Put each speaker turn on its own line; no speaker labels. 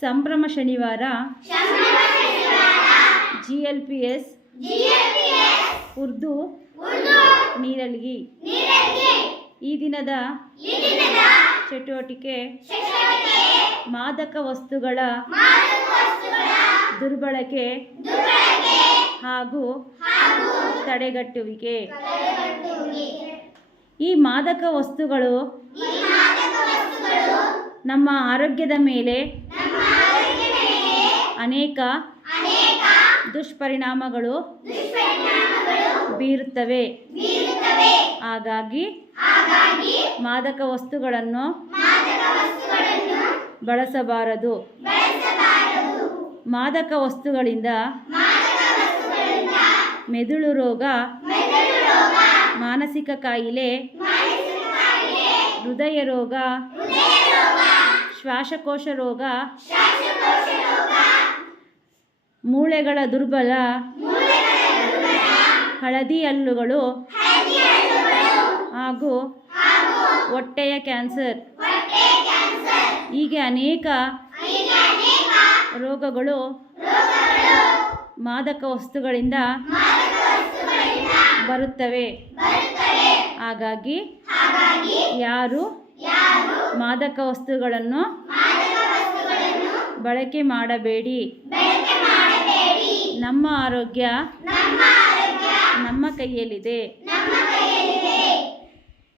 ಸಂಭ್ರಮ ಶನಿವಾರ. G L P S Urdu. Niralgi. ಈ ದಿನದ. ಚಟುವಟಿಕೆ. ಮಾದಕ ವಸ್ತುಗಳ. ದುರ್ಬಳಕೆ. ಹಾಗೂ. ತಡೆಗಟ್ಟುವಿಕೆ. ಈ ಮಾದಕ ವಸ್ತುಗಳು. ನಮ್ಮ ಆರೋಗ್ಯದ ಮೇಲೆ. ಅನೇಕ ದುಷ್ಪರಿಣಾಮಗಳು ಬೀರುತ್ತವೆ. ಹಾಗಾಗಿ ಮಾದಕ ವಸ್ತುಗಳನ್ನು ಬಳಸಬಾರದು. ಮಾದಕ ವಸ್ತುಗಳಿಂದ ಮೆದುಳು ರೋಗ, ಮಾನಸಿಕ ಕಾಯಿಲೆ, ಹೃದಯ ರೋಗ, ಶ್ವಾಸಕೋಶ ರೋಗ ಮೂಳೆಗಳ ದುರ್ಬಲ ಹಳದಿ ಹಲ್ಲುಗಳು ಹಾಗೂ ಹೊಟ್ಟೆಯ ಕ್ಯಾನ್ಸರ್. ಹೀಗೆ ಅನೇಕ ರೋಗಗಳು ಮಾದಕ ವಸ್ತುಗಳಿಂದ ಬರುತ್ತವೆ. ಹಾಗಾಗಿ ಯಾರು ಮಾದಕ ವಸ್ತುಗಳನ್ನು ಬಳಕೆ ಮಾಡಬೇಡಿ. ನಮ್ಮ ಆರೋಗ್ಯ ನಮ್ಮ ಕೈಯಲ್ಲಿದೆ.